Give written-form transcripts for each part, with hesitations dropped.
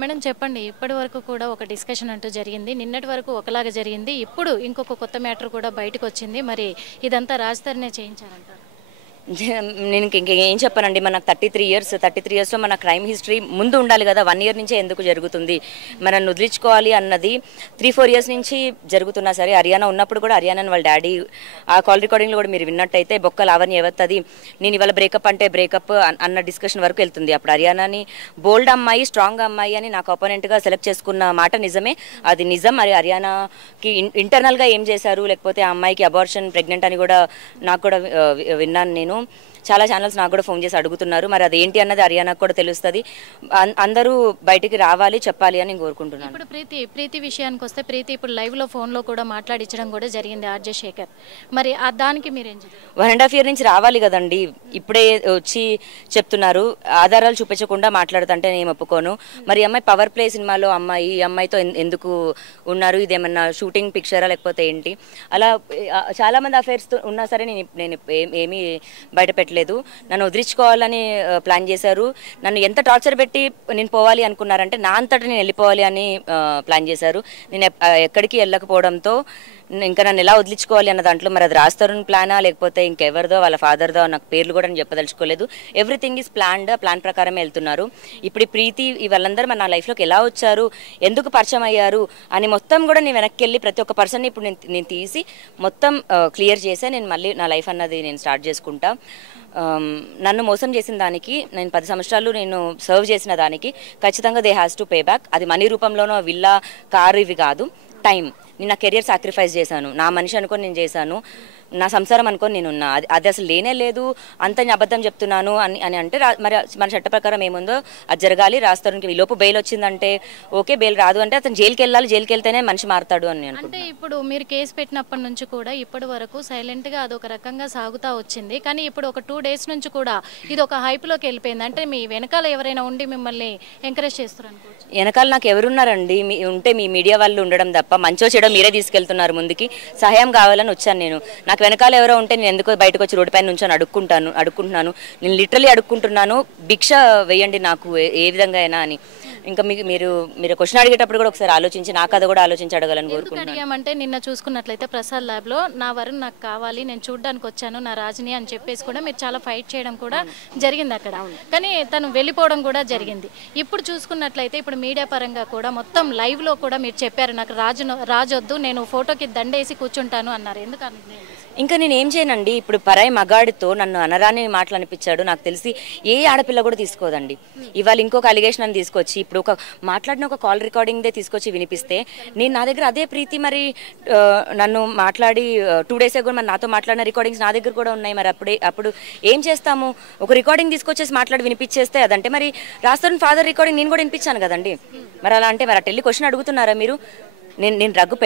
Madam చెప్పండి. ఇప్పటి వరకు కూడా ఒక డిస్కషన్ అంటూ జరిగింది. నిన్నటి వరకు ఒకలాగా జరిగింది. ఇప్పుడు ఇంకొక కొత్త మ్యాటర్ కూడా బయటకొచ్చింది. మరి ఇదంతా రాజ్ తరుణే చేయించారంటారా? నేను ఇంకేం చెప్పానండి. మనకు 33 ఇయర్స్ 33 ఇయర్స్లో మన క్రైమ్ హిస్టరీ ముందు ఉండాలి కదా. 1 ఇయర్ నుంచే ఎందుకు జరుగుతుంది? మనం వదిలించుకోవాలి అన్నది 3-4 ఇయర్స్ నుంచి జరుగుతున్నా సరే, హర్యానా ఉన్నప్పుడు కూడా హర్యానా వాళ్ళ డాడీ ఆ కాల్ రికార్డింగ్లో కూడా మీరు విన్నట్టయితే బొక్క లావణ్య ఎవత్తది, నేను ఇవాళ బ్రేకప్ అంటే బ్రేకప్ అన్న డిస్కషన్ వరకు వెళ్తుంది. అప్పుడు హర్యానాని బోల్డ్ అమ్మాయి, స్ట్రాంగ్ అమ్మాయి అని నాకు అపోనెంట్గా సెలెక్ట్ చేసుకున్న మాట నిజమే, అది నిజం. మరి హర్యానాకి ఇంటర్నల్గా ఏం చేశారు, లేకపోతే ఆ అమ్మాయికి అబార్షన్ ప్రెగ్నెంట్ అని కూడా నాకు కూడా విన్నాను నేను. చాలా ఛానల్స్ నాకు కూడా ఫోన్ చేసి అడుగుతున్నారు. మరి అదేంటి అన్నది హర్యానాకు కూడా తెలుస్తుంది. అందరూ బయటికి రావాలి, చెప్పాలి అని నేను కోరుకుంటున్నాను. ఇప్పుడు ప్రీతి విషయానికి వస్తే, ప్రీతి ఇప్పుడు లైవ్లో ఫోన్లో కూడా మాట్లాడించడం కూడా జరిగింది ఆర్జే శేఖర్. మరి దానికి మీరేం చెప్తారు? 1.5 ఇయర్ నుంచి రావాలి కదండి. ఇప్పుడే వచ్చి చెప్తున్నారు. ఆధారాలు చూపించకుండా మాట్లాడుతుంటే నేను ఒప్పుకోను. మరి అమ్మాయి పవర్ ప్లే సినిమాలో అమ్మాయి, ఈ అమ్మాయితో ఎందుకు ఉన్నారు? ఇదేమన్నా షూటింగ్ పిక్చరా లేకపోతే ఏంటి? అలా చాలామంది అఫైర్స్ ఉన్నా సరే నేను ఏమీ బయట పెట్టలేదు. నన్ను వదిలించుకోవాలని ప్లాన్ చేశారు. నన్ను ఎంత టార్చర్ పెట్టి నేను పోవాలి అనుకున్నారంటే నా అంతటా నేను వెళ్ళిపోవాలి అని ప్లాన్ చేశారు. నేను ఎక్కడికి వెళ్ళకపోవడంతో ఇంకా నన్ను ఎలా వదిలించుకోవాలి అన్న దాంట్లో మరి అది రాజ్ తరుణ్ ప్లానా లేకపోతే ఇంకెవరిదో వాళ్ళ ఫాదర్దో, నాకు పేర్లు కూడా నేను చెప్పదలుచుకోలేదు. ఎవ్రీథింగ్ ఈజ్ ప్లాన్ ప్రకారమే వెళ్తున్నారు. ఇప్పుడు ప్రీతి వాళ్ళందరూ మన నా లైఫ్లోకి ఎలా వచ్చారు, ఎందుకు పరిచయం అయ్యారు అని మొత్తం కూడా నేను వెనక్కి వెళ్ళి ప్రతి ఒక్క పర్సన్ని ఇప్పుడు నేను తీసి మొత్తం క్లియర్ చేసే నేను మళ్ళీ నా లైఫ్ అన్నది నేను స్టార్ట్ చేసుకుంటా. నన్ను మోసం చేసిన దానికి, నేను 10 సంవత్సరాలు నేను సర్వ్ చేసిన దానికి ఖచ్చితంగా they has to pay back. అది మనీ రూపంలోనో, విల్లా, కారు ఇవి కాదు, టైం. నేను నా కెరియర్ సాక్రిఫైస్ చేశాను, నా మనిషి అనుకొని నేను చేశాను, నా సంసారం అనుకొని నేనున్నా. అది అసలు లేనే లేదు, అంత నేను అబద్ధం చెప్తున్నాను అని అంటే మరి మన చట్ట ప్రకారం ఏముందో అది జరగాలి. రాజ్ తరుణ్కి ఈ లోపు బెయిల్ వచ్చిందంటే ఓకే, బెయిల్ రాదు అంటే అతను జైలుకి వెళ్ళాలి, జైలుకి వెళ్తేనే మనిషి మారుతాడు అని అంటే ఇప్పుడు మీరు కేసు పెట్టినప్పటి నుంచి కూడా ఇప్పటి వరకు సైలెంట్గా అదొక రకంగా సాగుతూ వచ్చింది. కానీ ఇప్పుడు ఒక 2 డేస్ నుంచి కూడా ఇది ఒక హైప్లోకి వెళ్ళిపోయింది. అంటే మీ వెనకాల ఎవరైనా ఉండి మిమ్మల్ని ఎంకరేజ్ చేస్తారు అనుకోవచ్చు. వెనకాల నాకు ఎవరున్నారండి? ఉంటే మీ మీడియా వాళ్ళు ఉండడం తప్ప, మంచో చెడో మీరే తీసుకెళ్తున్నారు ముందుకి. సహాయం కావాలని వచ్చాను నేను. నాకు వెనకాల ఎవరో ఉంటే నేను ఎందుకో బయటకు వచ్చి రోడ్డు పైన నుంచి అడుక్కుంటున్నాను. నేను లిటరలీ అడుక్కుంటున్నాను, భిక్ష వేయండి నాకు ఏ విధంగా అయినా అని. ఇంకా మీరు క్వశ్చన్ అడిగేటప్పుడు కూడా ఒకసారి ఆలోచించి నా కథ కూడా ఆలోచించి అడగాలని కోరుకుంటున్నాను. అడిగామంటే నిన్న చూసుకున్నట్లయితే ప్రసాద్ ల్యాబ్లో నా వరుణ్ నాకు కావాలి, నేను చూడడానికి వచ్చాను, నా రాజుని అని చెప్పేసి కూడా మీరు చాలా ఫైట్ చేయడం కూడా జరిగింది అక్కడ. కానీ తను వెళ్ళిపోవడం కూడా జరిగింది. ఇప్పుడు చూసుకున్నట్లయితే ఇప్పుడు మీడియా పరంగా కూడా మొత్తం లైవ్లో కూడా మీరు చెప్పారు, నాకు రాజు వద్దు, నేను ఫోటోకి దండేసి కూర్చుంటాను అన్నారు. ఎందుకని? ఇంకా నేను ఏం చేయనండి. ఇప్పుడు పరాయి మగాడితో నన్ను అనరాని మాటలు అనిపించాడు. నాకు తెలిసి ఏ ఆడపిల్ల కూడా తీసుకోదండి. ఇవాళ ఇంకొక అలిగేషన్ అని తీసుకొచ్చి ఇప్పుడు మాట్లాడిన ఒక కాల్ రికార్డింగ్దే తీసుకొచ్చి వినిపిస్తే, నేను నా దగ్గర అదే ప్రీతి మరి నన్ను మాట్లాడి 2 days ago మరి నాతో మాట్లాడిన రికార్డింగ్స్ నా దగ్గర కూడా ఉన్నాయి. మరి అప్పుడు ఏం చేస్తాము? ఒక రికార్డింగ్ తీసుకొచ్చేసి మాట్లాడి వినిపించేస్తే అదంటే మరి రాజ్ తరుణ్ ఫాదర్ రికార్డింగ్ నేను కూడా వినిపించాను కదండి. మరి అలా అంటే మరి అటెళ్ళి క్వశ్చన్ అడుగుతున్నారా మీరు? నేను రగ్గు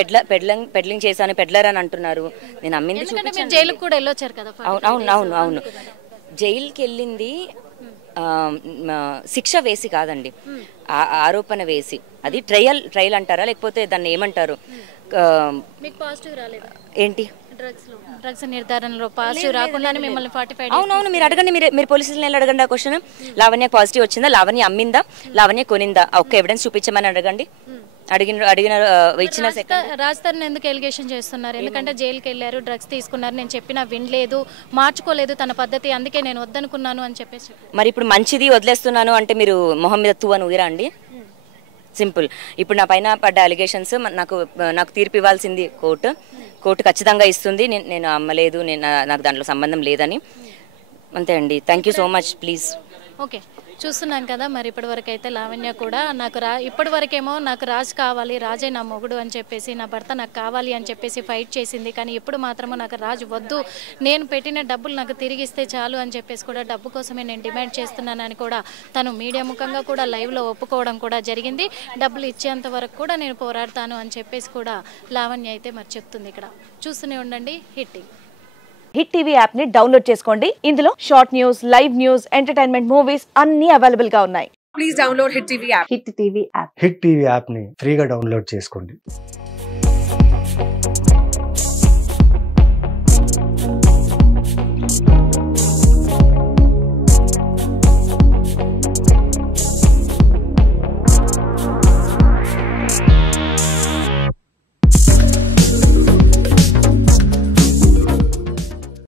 పెడ్లింగ్ చేశాను, పెడ్లర్ అని అంటున్నారు. నేను అమ్మింది చూపించాను. జైలుకి కూడా వెళ్ళొచ్చారు కదా. అవును జైలుకి వెళ్ళింది శిక్ష వేసి కాదండి, ఆరోపణ వేసి. అది ట్రయల్ అంటారా లేకపోతే దాన్ని ఏమంటారు? ఏంటి డ్రగ్స్ నిర్ధారణలో పాజిటివ్ రాకుండానే మిమ్మల్ని 45 days. అవునవును, మీరు అడగండి, మీరు పోలీసులను అడగండి ఆ క్వశ్చన్. లావణ్య పాజిటివ్ వచ్చిందా, లావణ్య అమ్మిందా, లావణ్య కొనిందా, ఒక్క ఎవిడెన్స్ చూపించమని అడగండి. అడిగిన ఇచ్చిన రాజ్ తరుణ్ ఎందుకు ఎలిగేషన్ చేస్తున్నారు? ఎందుకంటే జైలుకి వెళ్ళారు, డ్రగ్స్ తీసుకున్నారు, నేను చెప్పినా వినలేదు, మార్చుకోలేదు తన పద్ధతి, అందుకే నేను వద్దనుకున్నాను అని చెప్పేసి. మరి ఇప్పుడు మంచిది వదిలేస్తున్నాను అంటే మీరు మొహం మీద తూ అని ఊగిరా అండి? సింపుల్. ఇప్పుడు నా పైన పడ్డ అలిగేషన్స్ నాకు తీర్పు ఇవ్వాల్సింది కోర్టు ఖచ్చితంగా ఇస్తుంది. నేను అమ్మలేదు, నాకు దాంట్లో సంబంధం లేదని. అంతే అండి. Thank you so much. Please. Okay, చూస్తున్నాం కదా. మరి ఇప్పటివరకు అయితే లావణ్య కూడా ఇప్పటివరకేమో నాకు రాజ్ కావాలి, రాజే నా మొగుడు అని చెప్పేసి, నా భర్త నాకు కావాలి అని చెప్పేసి ఫైట్ చేసింది. కానీ ఇప్పుడు మాత్రము నాకు రాజు వద్దు, నేను పెట్టిన డబ్బులు నాకు తిరిగిస్తే చాలు అని చెప్పేసి కూడా డబ్బు కోసమే నేను డిమాండ్ చేస్తున్నానని కూడా తను మీడియా ముఖంగా కూడా లైవ్లో ఒప్పుకోవడం కూడా జరిగింది. డబ్బులు ఇచ్చేంత వరకు కూడా నేను పోరాడతాను అని చెప్పేసి కూడా లావణ్య అయితే మరి చెప్తుంది. ఇక్కడ చూస్తూనే ఉండండి హిట్ టీవీ యాప్ ని డౌన్లోడ్ చేసుకోండి. ఇందులో short news, live news, entertainment movies అన్ని అవైలబుల్ గా ఉన్నాయి. Please download hit TV app. Hit TV app ని ఫ్రీగా డౌన్లోడ్ చేసుకోండి.